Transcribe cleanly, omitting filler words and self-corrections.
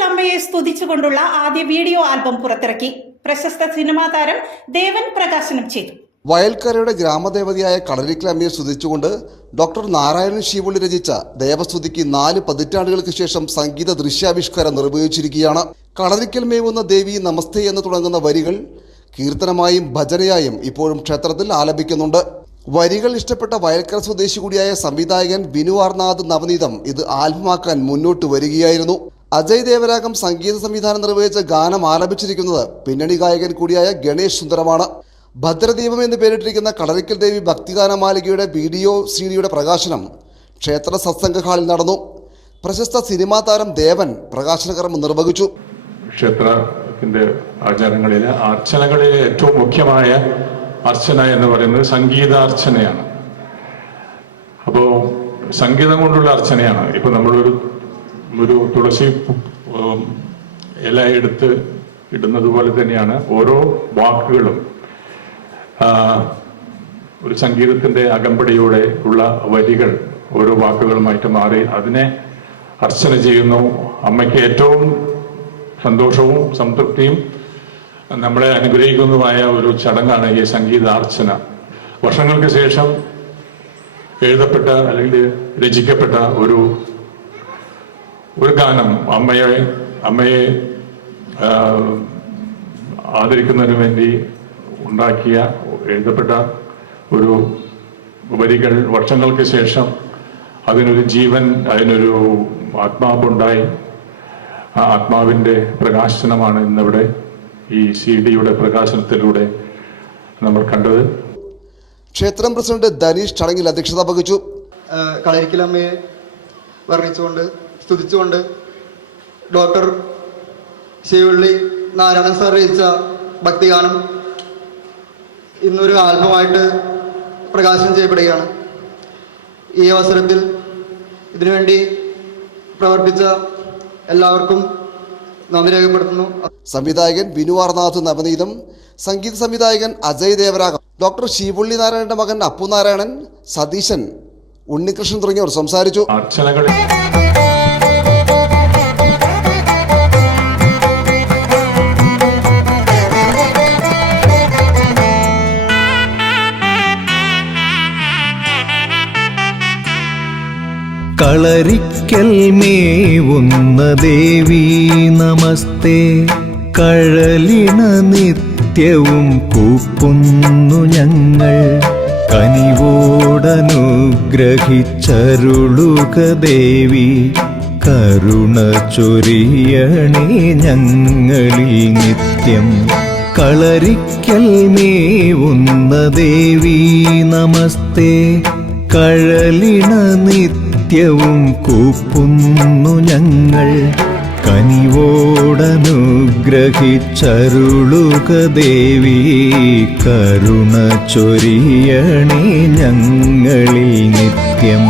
കളരിക്കൽ അമ്മയെ സ്തുതിച്ചുകൊണ്ടുള്ള ആദ്യ video album പുറത്തിറക്കി. പ്രശസ്ത സിനിമാ താരം ദേവൻ പ്രകാശനം ചെയ്തു. വയൽക്കരയുടെ ഗ്രാമദേവതയായ കളരിക്കൽ അമ്മയെ സ്തുതിച്ചുകൊണ്ട് ഡോക്ടർ നാരായണൻ ശിവുള്ളി രചിച്ച ദേവസ്തുതിക്ക് 4 പതിറ്റാണ്ടുകൾക്ക് ശേഷം സംഗീത ദൃശ്യാവിഷ്കാരം നിർവഹിച്ചിരിക്കുകയാണ്. കളരിക്കൽ മേവുന്ന ദേവി നമസ്തേ എന്ന് തുടങ്ങുന്ന വരികൾ കീർത്തനമായും ഭജനയായും ഇപ്പോഴും ക്ഷേത്രത്തിൽ ആലപിക്കുന്നുണ്ട്. വരികൾ ഇഷ്ടപ്പെട്ട വയൽക്കര സ്വദേശി കൂടിയായ സംവിധായകൻ ബിനു ആർനാഥ് നവനീതം ഇത് ആൽബമാക്കാൻ മുന്നോട്ട് വരികയായിരുന്നു. അജയ് ദേവരാഗം സംഗീത സംവിധാനം നിർവഹിച്ച ഗാനം ആലപിച്ചിരിക്കുന്നത് പിന്നണി ഗായകൻ കൂടിയായ ഗണേഷ് സുന്ദരമാണ്. ഭദ്രദീപം എന്ന് പേരിട്ടിരിക്കുന്ന കളരിക്കൽ ദേവി ഭക്തിഗാനമാലികയുടെ വീഡിയോ സിഡിയുടെ പ്രകാശനം ക്ഷേത്ര സത്സംഗ ഹാളിൽ നടന്നു. പ്രശസ്ത സിനിമാ താരം ദേവൻ പ്രകാശന കർമ്മം നിർവഹിച്ചു. ക്ഷേത്രത്തിന്റെ ആചാരങ്ങളിലെ അർച്ചനകളിലെ ഏറ്റവും മുഖ്യമായ അർച്ചന എന്ന് പറയുന്നത് സംഗീതാർച്ചനയാണ്. അപ്പോൾ സംഗീതം കൊണ്ടുള്ള അർച്ചനയാണ്. ഇപ്പൊ നമ്മളൊരു തുളസി ഇല എടുത്ത് ഇടുന്നത് പോലെ തന്നെയാണ് ഓരോ വാക്കുകളും ഒരു സംഗീതത്തിന്റെ അകമ്പടിയോടെ ഉള്ള വരികൾ ഓരോ വാക്കുകളുമായിട്ട് മാറി അതിനെ അർച്ചന ചെയ്യുന്നു. അമ്മയ്ക്ക് ഏറ്റവും സന്തോഷവും സംതൃപ്തിയും നമ്മളെ അനുഗ്രഹിക്കുന്നതുമായ ഒരു ചടങ്ങാണ് ഈ സംഗീതാർച്ചന. വർഷങ്ങൾക്ക് ശേഷം എഴുതപ്പെട്ട അല്ലെങ്കിൽ രചിക്കപ്പെട്ട ഒരു ഗാനം അമ്മയെ ആദരിക്കുന്നതിന് വേണ്ടി ഉണ്ടാക്കിയ എഴുതപ്പെട്ട ഒരു വരികൾ വർഷങ്ങൾക്ക് ശേഷം അതിനൊരു ജീവൻ, അതിനൊരു ആത്മാവുണ്ടായി. ആ ആത്മാവിന്റെ പ്രകാശനമാണ് ഇന്നിവിടെ ഈ സിഡിയുടെ പ്രകാശനത്തിലൂടെ നമ്മൾ കണ്ടത്. ക്ഷേത്രം പ്രസിഡന്റ് ധനീഷ് ചടങ്ങിൽ അധ്യക്ഷത വഹിച്ചു. കളരിക്കൽ അമ്മയെ വർണ്ണിച്ചുകൊണ്ട് സ്തുതിച്ചുകൊണ്ട് ഡോക്ടർ ശിവുള്ളി നാരായണൻ സാർ രചിച്ച ഭക്തിഗാനം ഇന്നൊരു ആൽബമായിട്ട് പ്രകാശനം ചെയ്യപ്പെടുകയാണ്. ഈ അവസരത്തിൽ ഇതിനുവേണ്ടി പ്രവർത്തിച്ച എല്ലാവർക്കും നന്ദി രേഖപ്പെടുത്തുന്നു. സംവിധായകൻ ബിനു ആർനാഥ് നവനീതം, സംഗീത സംവിധായകൻ അജയ് ദേവരാഗം, ഡോക്ടർ ശിവുള്ളി നാരായണന്റെ മകൻ അപ്പു നാരായണൻ, സതീശൻ, ഉണ്ണികൃഷ്ണൻ തുടങ്ങിയവർ സംസാരിച്ചു. കളരിക്കൽ മേവുന്ന ദേവി നമസ്തേ, കഴലിണ നിത്യവും കൂപ്പുന്നു ഞങ്ങൾ. കനിവോടനുഗ്രഹിച്ചരുളുക ദേവി, കരുണ ചൊരിയണേ ഞങ്ങളിൽ നിത്യം. കളരിക്കൽ മേവുന്ന ദേവി നമസ്തേ, കഴലിണ നിത്യവും കൂപ്പുന്നു ഞങ്ങൾ. കനിവോടനുഗ്രഹിച്ചരുളുക ദേവി, കരുണ ചൊരിയണേ ഞങ്ങളിൽ നിത്യം.